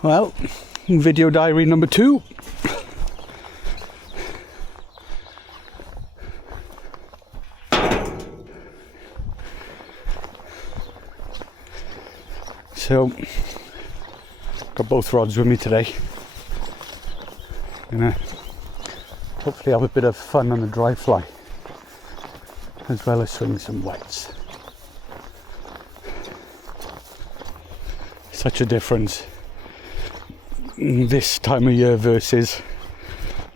Well, video diary number 2. So, got both rods with me today. Gonna hopefully have a bit of fun on the dry fly, as well as swing some wets. Such a difference this time of year versus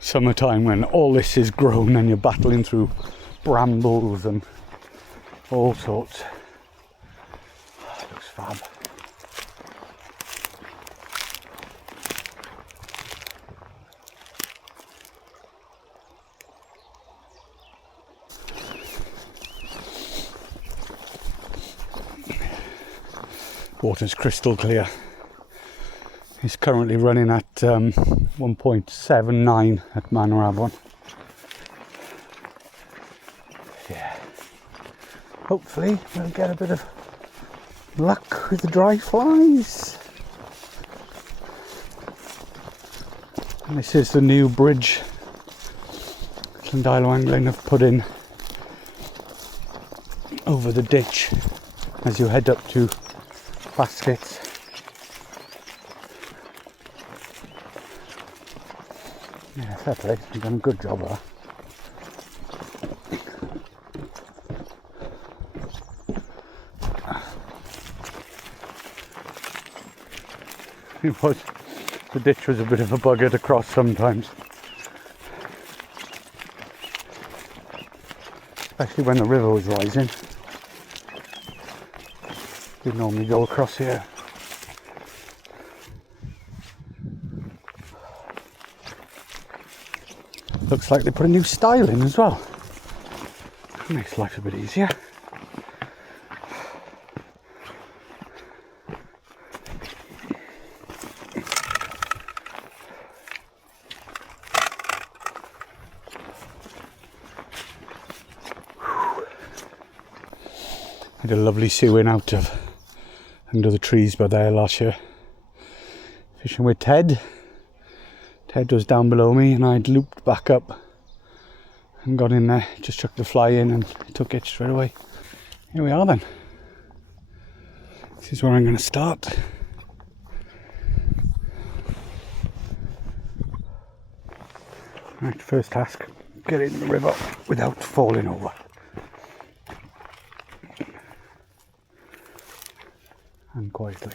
summertime, when all this is grown and you're battling through brambles and all sorts. It looks fab. Water's crystal clear. It's currently running at 1.79 at Manor. Yeah. Hopefully we'll get a bit of luck with the dry flies. And this is the new bridge Llandeilo Angling have put in over the ditch as you head up to Baskets. Yeah, fair play. You've done a good job of that. It was. The ditch was a bit of a bugger to cross sometimes. Especially when the river was rising. We'd normally go across here. Looks like they put a new style in as well. Makes life a bit easier. Had a lovely sewing out of under the trees by there last year. Fishing with Ted. Ted was down below me and I'd looped back up and got in there, just chucked the fly in and took it straight away. Here we are then. This is where I'm going to start. Right, first task, get in the river without falling over. And quietly.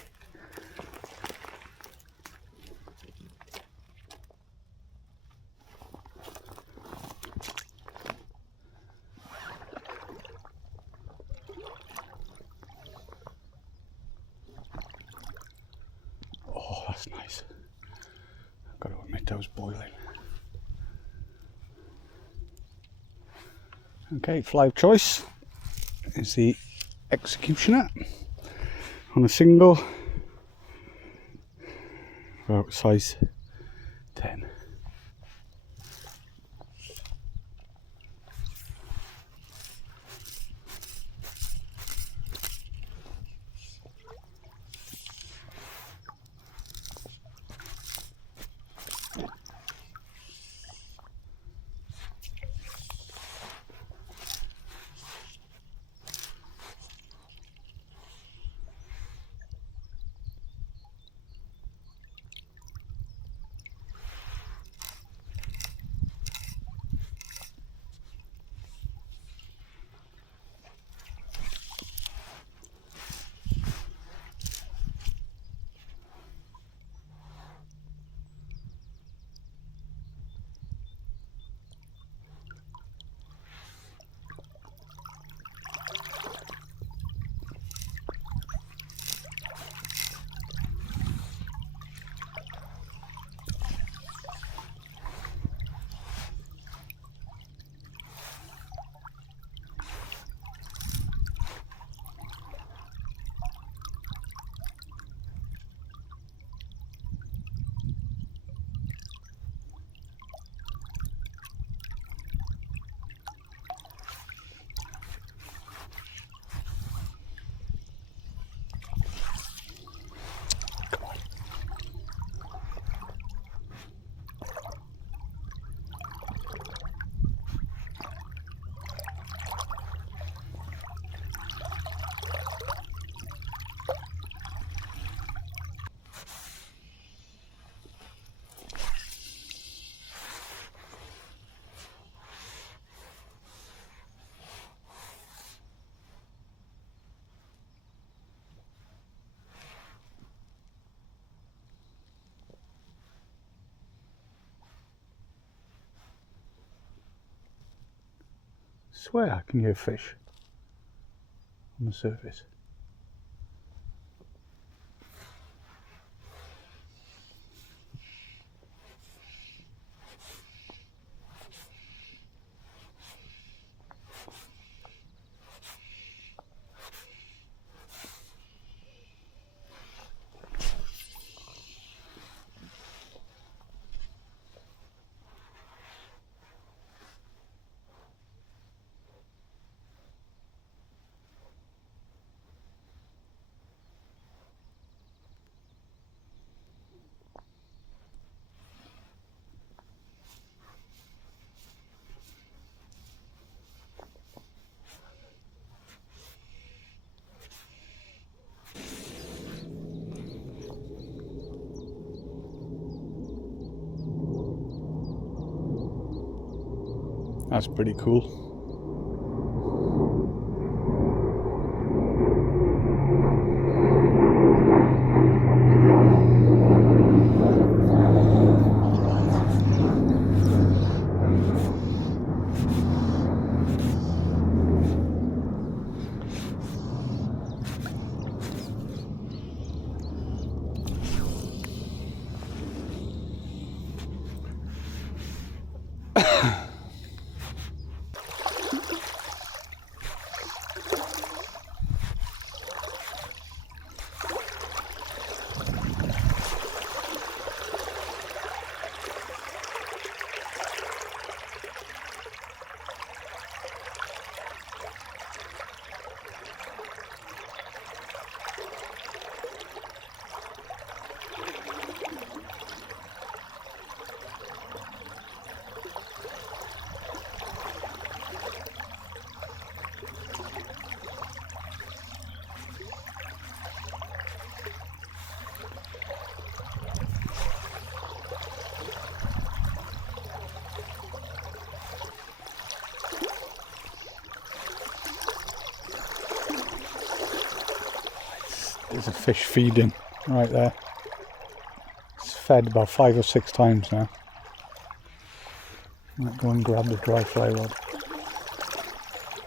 Oh, that's nice. I've got to admit that was boiling. Okay, fly of choice is the Executioner on a single, about size 10. Swear I can hear fish on the surface. That's pretty cool. There's a fish feeding right there. It's fed about 5 or 6 times now. I might go and grab the dry fly rod.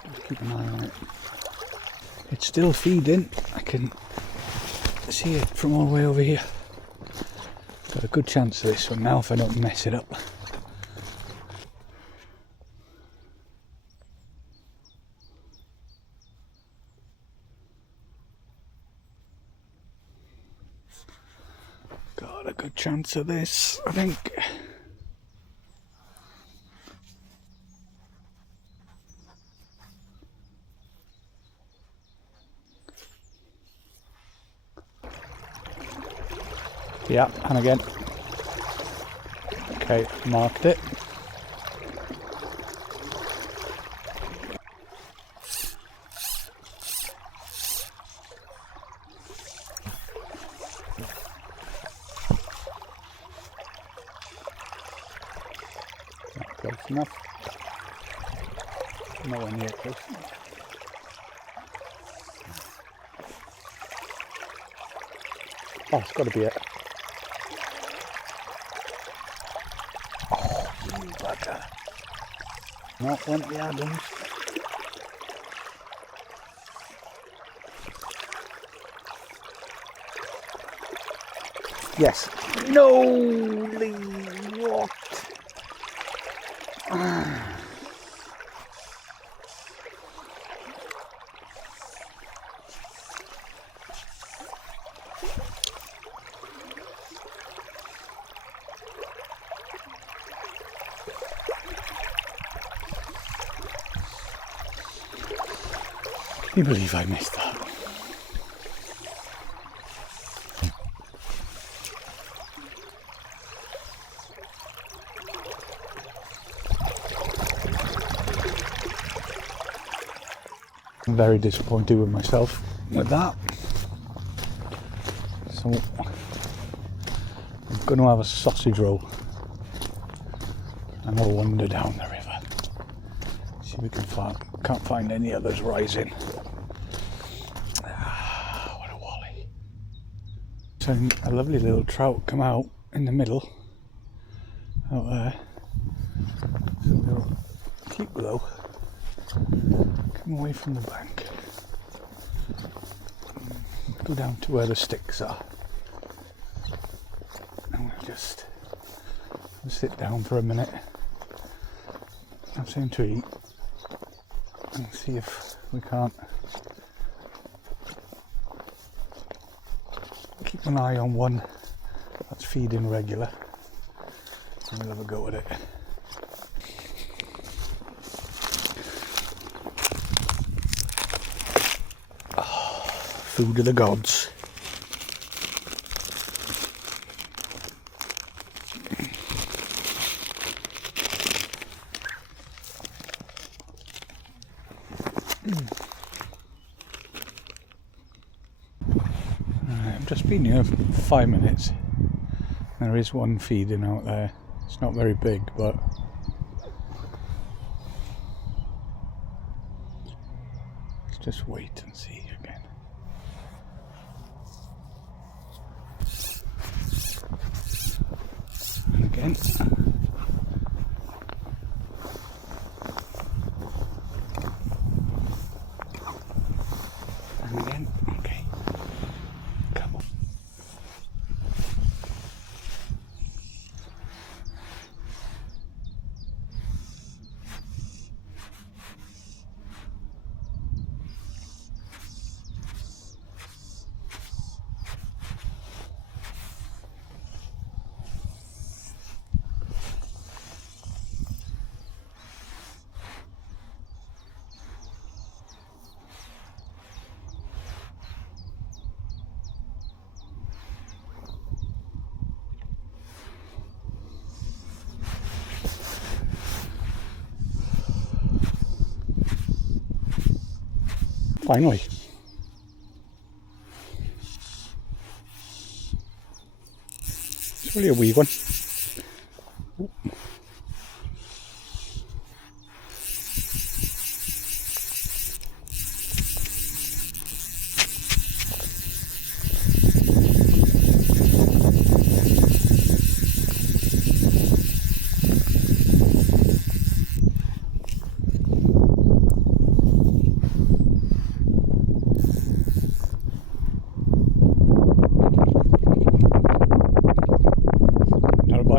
Just keep an eye on it. It's still feeding. I can see it from all the way over here. Got a good chance of this one now if I don't mess it up. Got a good chance of this, I think. Yeah, and again. Okay, marked it. Not close enough. Nowhere near close enough. Oh, it's got to be it. Oh, you bugger. Not one of the Adams. Yes. No, Lee, what? Can you believe I missed that? I'm very disappointed with myself with that. So I'm going to have a sausage roll and a wander down the river. See if we can find. Can't find any others rising. Ah, what a wally! So a lovely little trout come out in the middle out there. So we'll keep low. Come away from the bank. Go down to where the sticks are. And we'll just sit down for a minute. Have something to eat. And see if we can't keep an eye on one that's feeding regular. And we'll have a go at it. Food of the gods. I've just been here for 5 minutes. There is one feeding out there. It's not very big, but let's just wait and see again. And again. And again. Okay. Come on. Finally. It's really a wee one.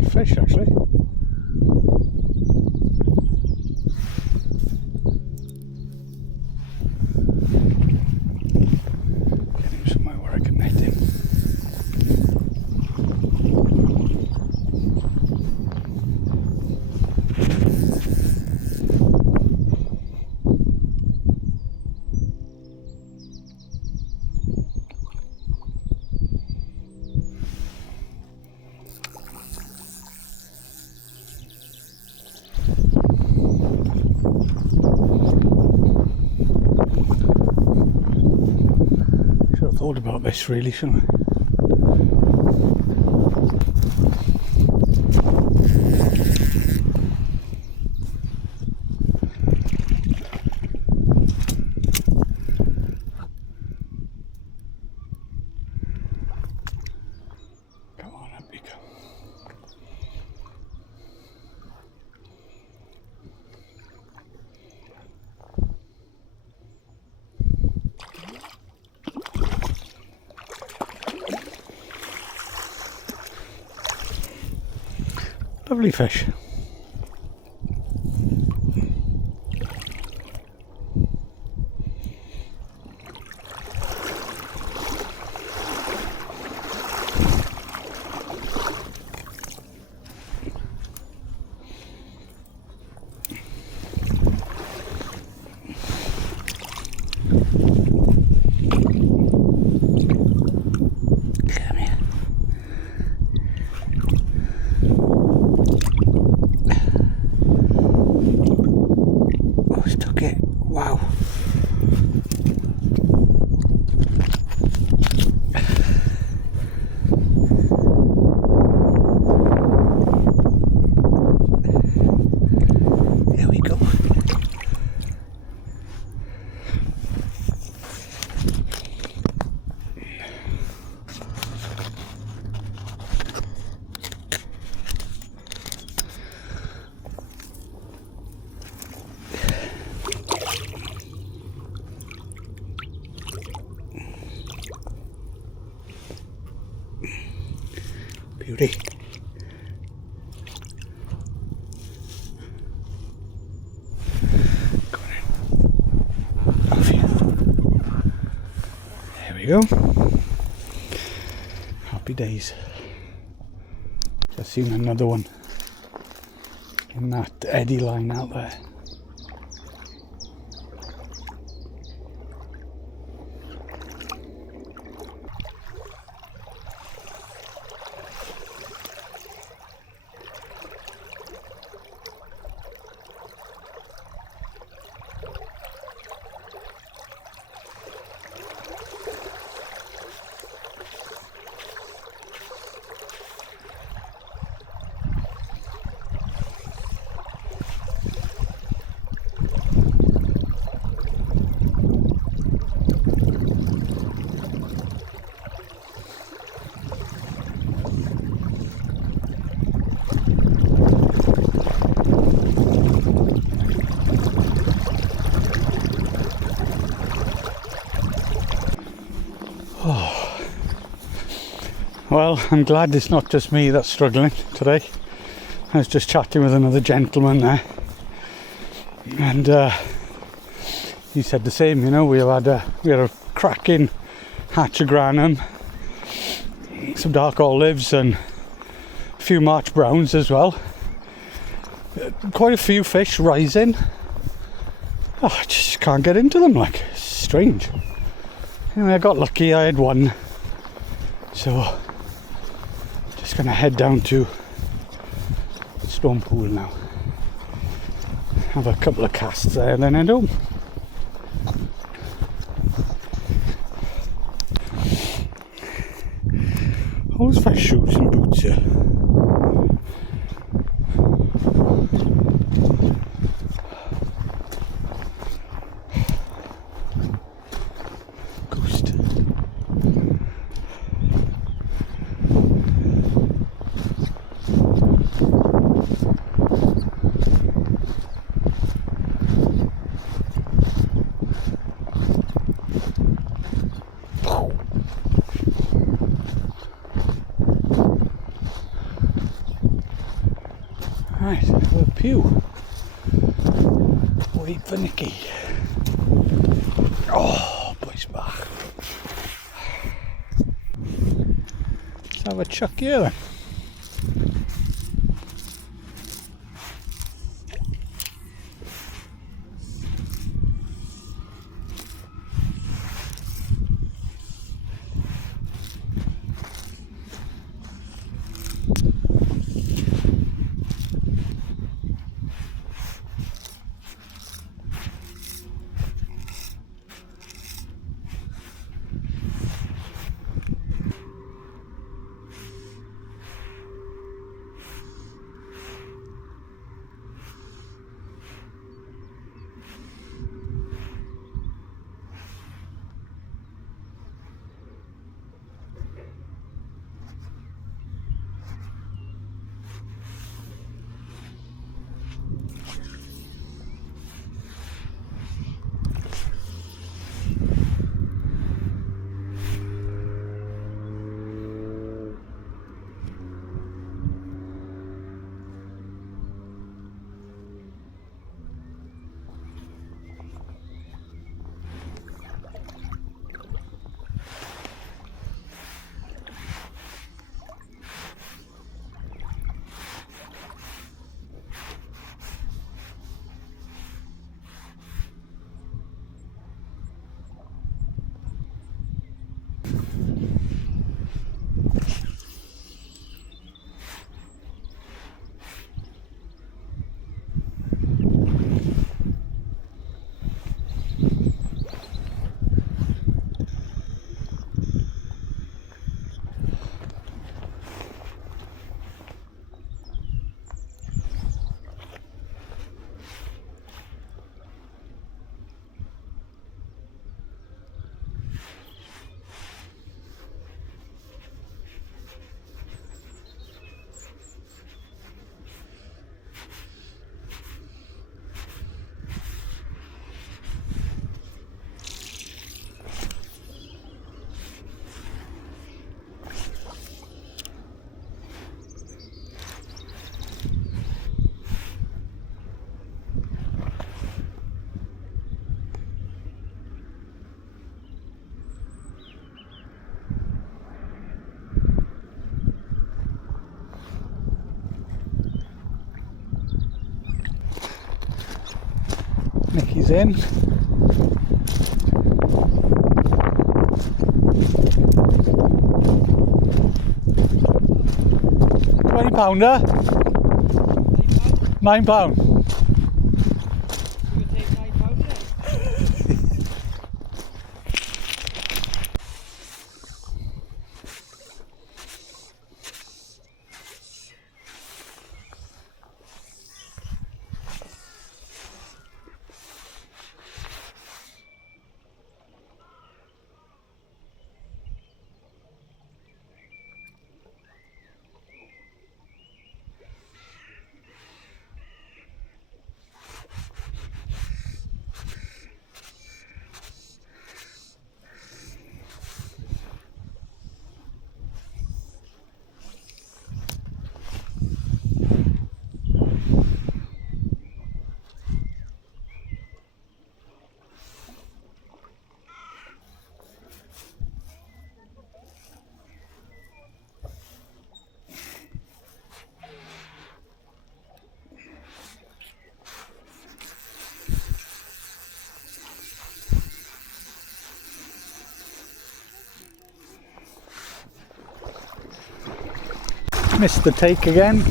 Fish actually. Get him somewhere where I can net him. Thought about this really, shouldn't I? Come on, up you go. Lovely fish. Beauty. Go in. Off you. There we go. Happy days. Just seen another one in that eddy line out there. Well, I'm glad it's not just me that's struggling today. I was just chatting with another gentleman there, and he said the same. You know, we had a cracking hatch of granum, some dark olives, and a few March browns as well. Quite a few fish rising. Oh, I just can't get into them. Like, it's strange. Anyway, I got lucky. I had one, so. Just gonna head down to Stone Pool now. Have a couple of casts there, then head home. All those fresh shoes and boots here. Ghost. Right, a pew. Wait for Nicky. Oh, boys back. Let's have a chuck here then. Nicky's in. £20? £9. You take £9, Missed the take again.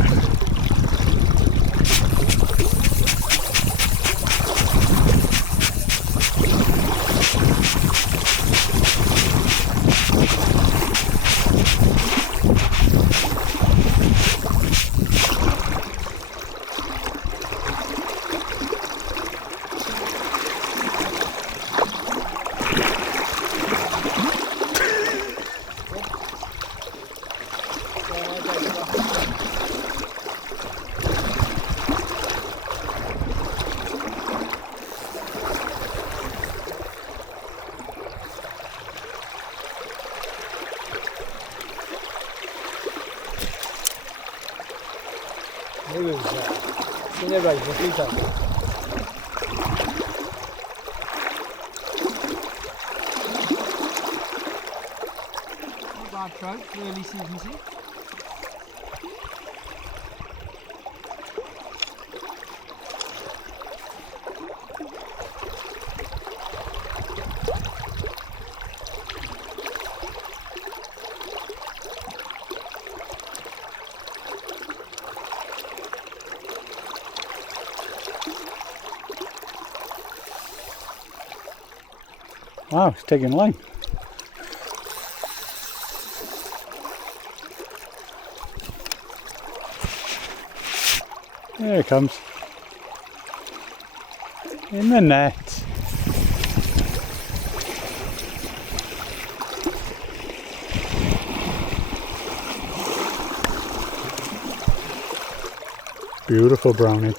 Maybe it's right, but three times. Not bad trout, early season, see? Wow, it's taking line. There it comes. In the net. Beautiful brownie.